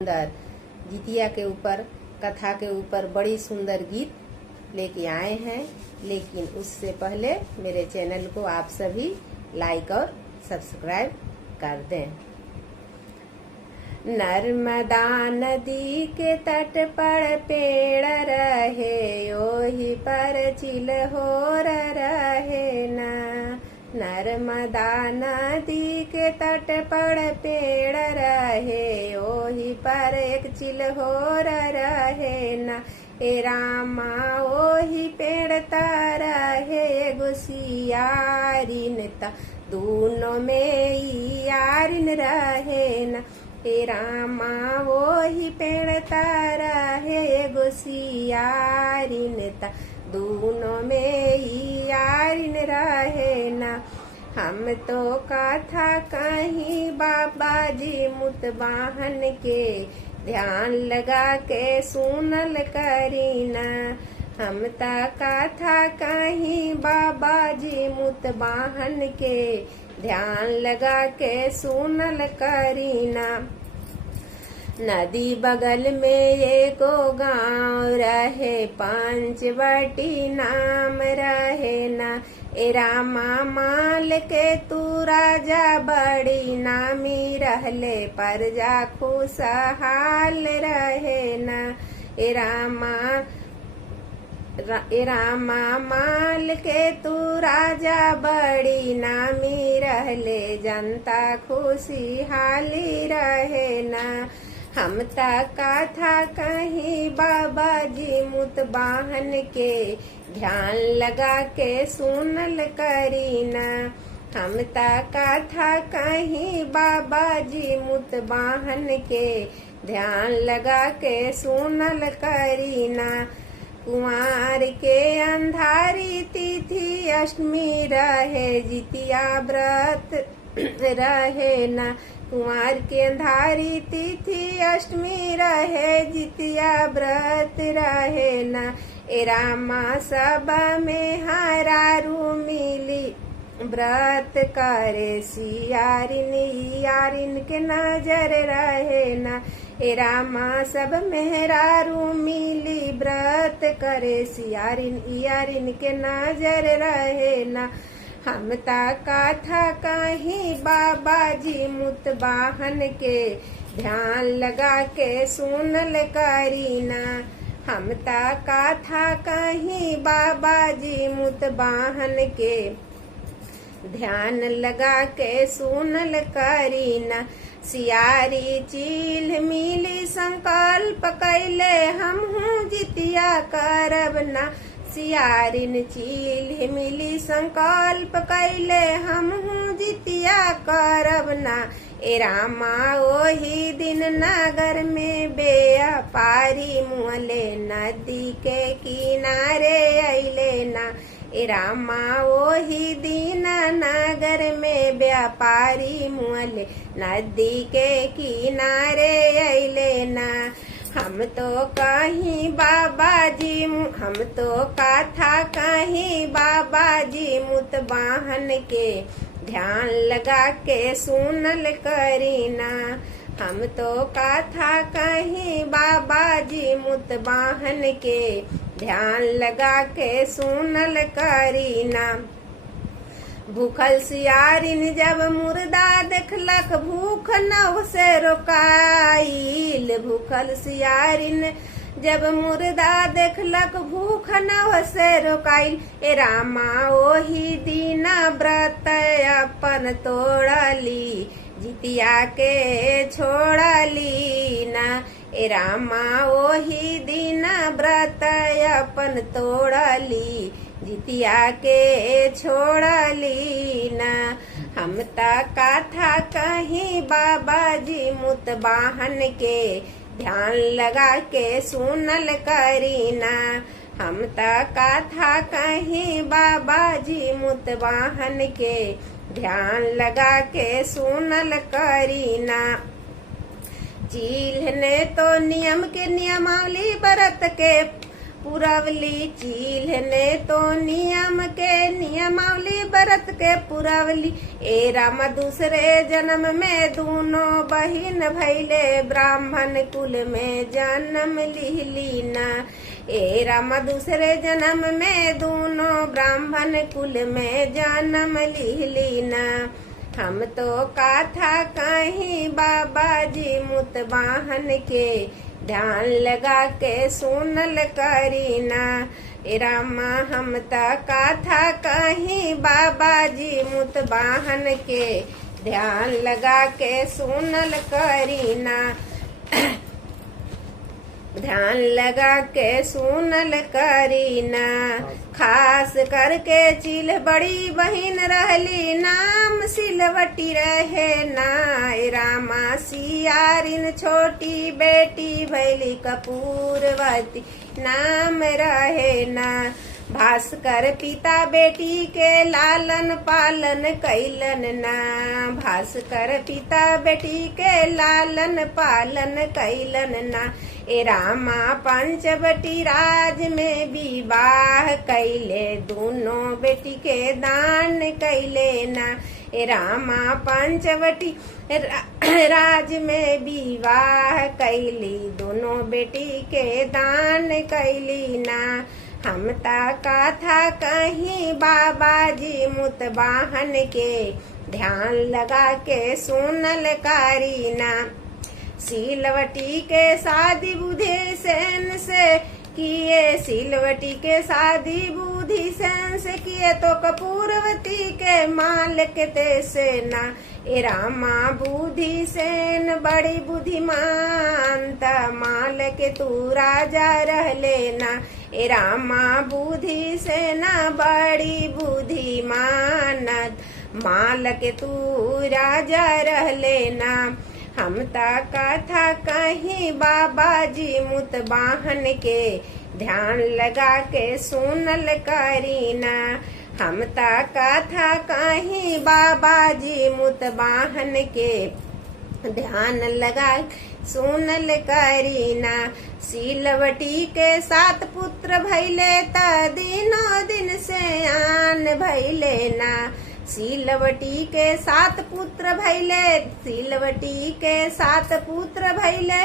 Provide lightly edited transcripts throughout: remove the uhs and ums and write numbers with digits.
सुंदर जितिया के ऊपर कथा के ऊपर बड़ी सुंदर गीत लेके आए हैं। लेकिन उससे पहले मेरे चैनल को आप सभी लाइक और सब्सक्राइब कर दें। नर्मदा नदी के तट पर पेड़ रहे, ओही पर चिल्होर रहे ना। नर्मदा नदी के तट पर पेड़ रहे, ओही पर एक चिल्होर रहे ना। ए रामा ओही पेड़ रहे एगो सियारिन ता, दोनों में यारिन रहे ना। ए रामा ओही पेड़ रहे एगो सियारिन ता, दोनों में यारिन रहे ना। हम तो कथा कहीं बाबा जी मुतबाहन के, ध्यान लगा के सुनल करीना। हम ता कथा कहीं बाबा जी मुतबाहन के, ध्यान लगा के सुनल करीना। नदी बगल में एगो गाँव रहे, पंचवटी नाम रहे ना। ए रामा माल के तू राजा बड़ी नामी रहले, प्रजा खुशहाल रहे ना। ए रामा माल के तू राजा बड़ी नामी रहले, जनता खुशहाली रहे ना। हम ता कथा कहीं बाबा जी मुतबाहन के, ध्यान लगा के सुनल करीना। हम ता कथा कहीं बाबा जी मुतबाहन के, ध्यान लगा के सुनल करीना। कुंवार के अंधारी तिथि अष्टमी रहे, जितिया व्रत रहे ना। कुंवार के अंधारी तिथि अष्टमी रहे, जितिया व्रत रहे ना। ए रामा सब में हरारू मिली, व्रत करे सियारिन यारिन के नजर रहे ना। ए रामा सब मेहरारू मिली, व्रत करे सियारिन यारिन के नजर रहे ना। हम ता कथा कहीं बाबा जी मुतबाहन के, ध्यान लगा के सुनल करीना। हम ता कथा कहीं बाबा जी मुतबाहन के, ध्यान लगा के सुनल करीना। सियारी चील मिली संकल्प कैले, हमहू जितिया करब ना। सियारिन चील मिली संकल्प कैले, हमहू जितिया करब ना। ए रामा ओही दिन नगर में व्यापारी मुहले, नदी के किनारे अइले ना। ए रामा ओही दिन नगर में व्यापारी मुहले, नदी के किनारे अइले ना। हम तो कहीं बाबा जी, हम तो कथा कहीं बाबा जी मुतबाहन के, ध्यान लगा के सुनल करीना। हम तो कथा कहीं बाबा जी मुतबाहन के, ध्यान लगा के सुनल करीना। भूखल सियारिन जब मुर्दा देखलक, भूख नव से रोकाइल। भूखल सियारिन जब मुर्दा देखलक, भूख नव से रोकाइल। ए रामा ओही दीना व्रत अपन तोड़ली, जितिया के छोड़ली ना। ए रामा ओही दीना व्रत अपन तोड़ली, जितिया के छोड़ली ना। हम ता कथा कहीं बाबा जी मुतबाहन के, ध्यान लगा के सुनल करीना। हम ता कथा कहीं बाबा जी मुतबाहन के, ध्यान लगा के सुनल करीना। चील ने तो नियम के नियमावली बरत के पुरवली चील्हने तो नियम के नियमावली बरत के पुरवली। ए राम दूसरे जन्म में दोनों बहिन भैले ब्राह्मण कुल में जन्म लिहली ना। ए राम दूसरे जन्म में दोनों ब्राह्मण कुल में जन्म लिहली ना। हम तो कथा कहीं बाबा जी मुतवाहन के ध्यान लगा के सुनल करीना। ए रामा हम त कथा कहीं बाबा जी मुतवाहन के ध्यान लगा के सुनल करीना। ध्यान लगा के सुनल करीना। खास करके चिल बड़ी बहिन रहली नाम सिलवटी रहे ना। रामा सियारिन छोटी बेटी भैली कपूरवती नाम रहे ना। भास्कर पिता बेटी के लालन पालन कैलन ना। भास्कर पिता बेटी के लालन पालन कैलन ना। ए रामा पंचवटी राज में विवाह कैले दोनों बेटी के दान कैले ना। ए रामा पंचवटी राज में विवाह कैली दोनों बेटी के दान कैली ना। हम ता कथा कहीं बाबा जी मुतवाहन के ध्यान लगा के सुनल करीना। सिलवटी के शादी बुद्धि सेन से किए। सिलवटी के शादी बुद्धि सेन से किए तो कपूरवती के मालिक ते से ना। ए रामा बुद्धि सेन बड़ी बुद्धिमान त मालिक तू राजा रह लेना। ए रामा बुद्धि सेना बड़ी बुद्धिमानत मालिक तू राजा रह लेना। हम ता कथा कहीं बाबा जी मुतवाहन के ध्यान लगा के सुनल करीना। हम ता कथा कहीं बाबा जी मुतवाहन के ध्यान लगा सुनल करीना। सिलवटी के 7 पुत्र भैले त दिनों दिन से आन भैले ना। सिलवटी के 7 पुत्र भैले। सिलवटी के 7 पुत्र भैले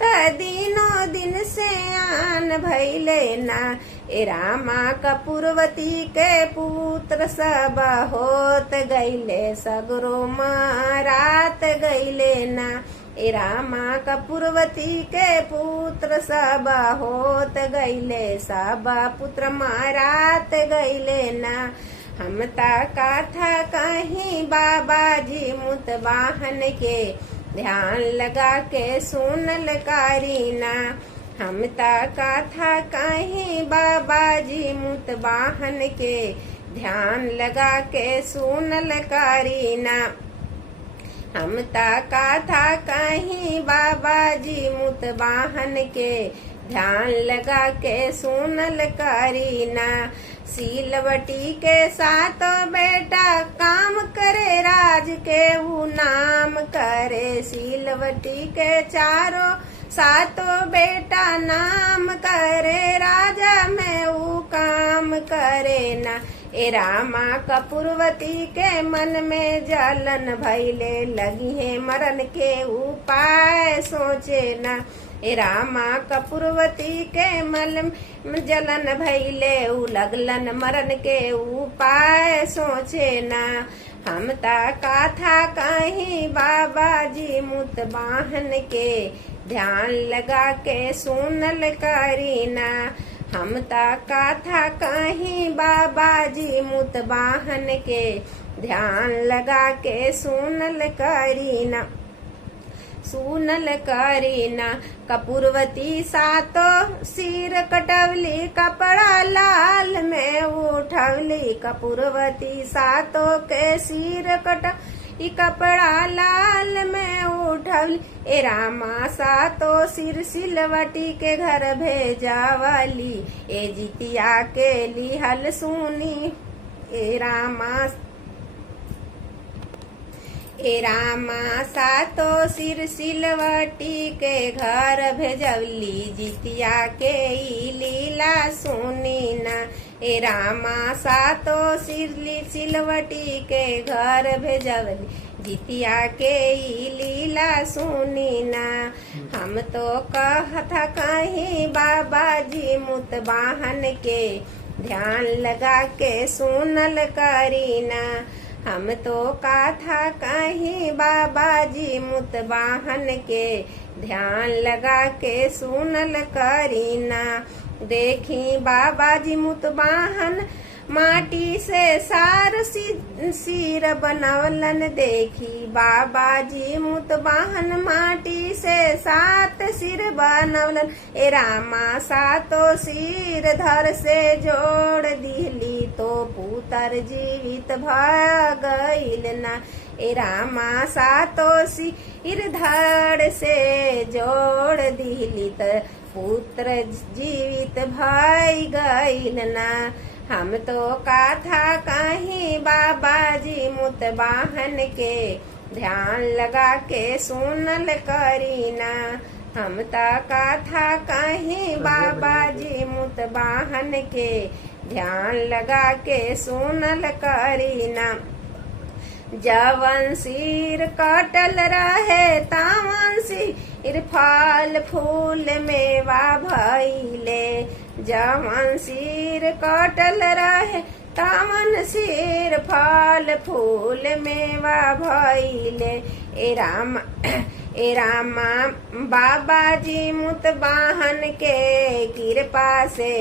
त दिनों दिन से आन भैले ना। ए रामा कपूरवती के पुत्र सब होत गईले सगरो मारात गईले ना। ए रामा कपूरवती के पुत्र सब होत गईले सब पुत्र मारात गईले ना। हम ता कथा कहीं बाबा जी मुतवाहन के ध्यान लगा के सुनल करीना। हम ता कथा कहीं बाबा जी मुतवाहन के ध्यान लगा के सुनल करीना। हम ता कथा कहीं बाबा जी मुतवाहन के ध्यान लगा के सुनल करीना। सिलवटी के 7 बेटा काम करे राज के ऊ नाम करे। सिलवटी के 7 बेटा नाम करे राजा में ऊ काम करे ना। ए रामा कपूरवती के मन में जलन भैले लगी है मरण के उपाय सोचे ना। ए रामा कपूरवती के मन जलन भैले उ लगलन मरण के उपाय सोचे ना। हम ता कथा कहीं बाबा जी मुतवाहन के ध्यान लगा के सुनल करीना। हम ता कथा कहीं बाबा जी मुतवाहन के ध्यान लगा के सुनल करीना। सुनल करीना। कपूरवती 7 सिर कटवली कपड़ा लाल में उठवली। कपूरवती 7 के सिर कटवली कपड़ा लाल में उठवली। ए रामा 7 सिर सिलवटी के घर भेजावली। ए जितिया के लिहल सुनी। ए रामा ए रामा सातो सिर सिलवटी के घर भेजवली जितिया के ई लीला सुनी ना। ए रामा सातो सिर सिलवटी के घर भेजवली जितिया के ई लीला सुनी ना। हम तो कहत कहीं बाबा जी मुतबाहन के ध्यान लगा के सुनल करीना। हम तो कथा कहीं बाबा जी मुतबाहन के ध्यान लगा के सुनल करीना। देखी बाबा जी मुतबाहन माटी से सार सिर बनवलन। देखी बाबा जी मुतबाहन माटी से 7 सिर बनवलन। ए रामा सातो सिर धर से जोड़ दिहली तो पुत्र जीवित भगइल ना। ए रामा सातो सिर धर से जोड़ दिहली तो पुत्र जीवित भई गइल ना। हम तो कथा कहीं बाबा जी मुतबाहन के ध्यान लगा के सुनल करीना। हम तो कथा कहीं बाबा जी मुतबाहन के ध्यान लगा के सुनल करीना। जवन सिर कटल रहे तावन सिर फल फूल मेवा भइले। जवन सिर कटल रहे तावन सिर फल फूल मेवा भइले। ए रामा बाबा जी मुतबाहन के कृपा से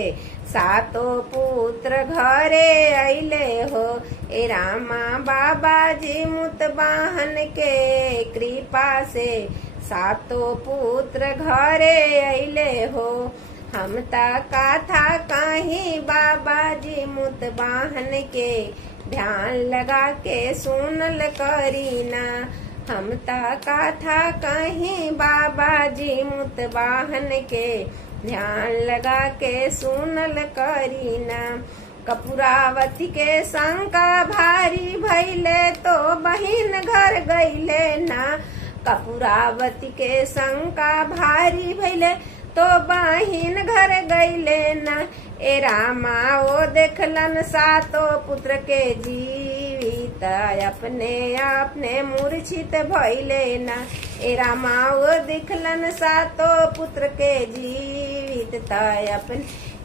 सातो पुत्र घरे अइले हो। ए रामा बाबा जी मुतबाहन के कृपा से सातो पुत्र घरे अइले हो। हम ता कथा कहीं बाबा जी मुतबाहन के ध्यान लगा के सुनल करीना। हम ता कथा कहीं बाबा जी मुतबाहन के ध्यान लगा के सुनल करीना। कपूरावती के शंका भारी भइले तो बहिन घर गइले ना। कपूरावती के शंका भारी भइले तो बहिन घर गइले ना। ए रामा ओ देखलन सातो पुत्र के जीवित अपने अपने मूर्छित भइले ना। ए रामा ओ देखलन सातो पुत्र के जीवित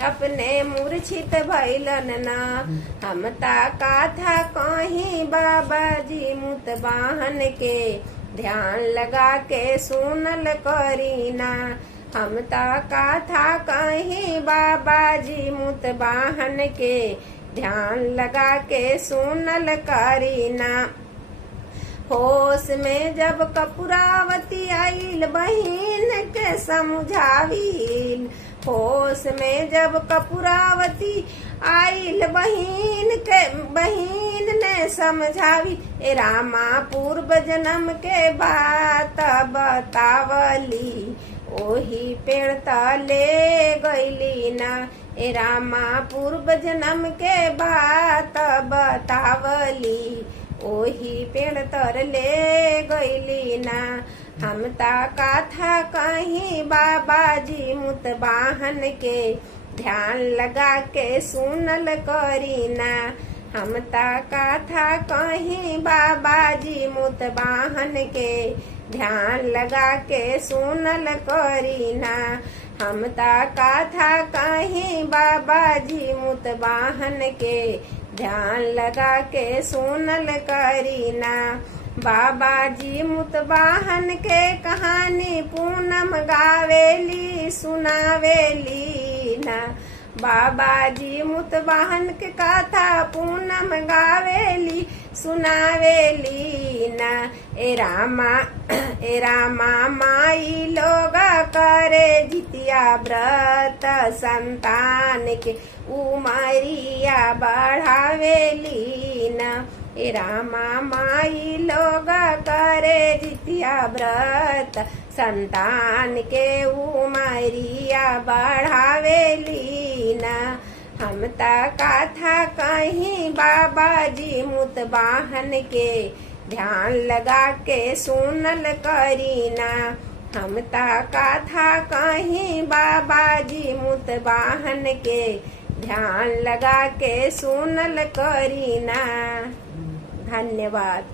अपने मूर्छित भइलन ना। हम ता कथा कहीं बाबा जी मुतबाहन के ध्यान लगा के सुनल करीना। हम ता कथा कहीं बाबा जी मुतबाहन के ध्यान लगा के सुनल करीना। होश में जब कपूरावती आइल बहिन के समझाविल। होश में जब कपूरावती आइल बहिन ने समझावी। ए रामा पूर्व जन्म के बात बतावली ओही पेड़ तले गइली ना। ए रामा पूर्व जन्म के बात बतावली ओही पेड़ तरले गइली ना। हम ता कथा कहीं बाबा जी मुतबाहन के ध्यान लगा के सुनल करीना। हम ता कथा कहीं बाबा जी मुतबाहन के ध्यान लगा के सुनल करीना। हम ता कथा कहीं बाबा जी मुतबाहन के ध्यान लगा के सुनल करीना। बाबा जी मुतबाहन के कहानी पूनम गावेली सुनावेली ना। बाबा जी मुतबाहन के कथा पूनम गावेली सुनावेली ना। ए रामा माई लोग करे जितिया व्रत संतान के उमरिया बढ़ावेली ना। ए रामा माई लोग करे जितिया व्रत संतान के उमरिया बढ़ावेली ना। हम ता कथा कहीं बाबा जी मुतबाहन के ध्यान लगा के सुनल करीना। हम ता कथा कहीं बाबा जी मुतवाहन के, ध्यान लगा के सुनल करीना। धन्यवाद।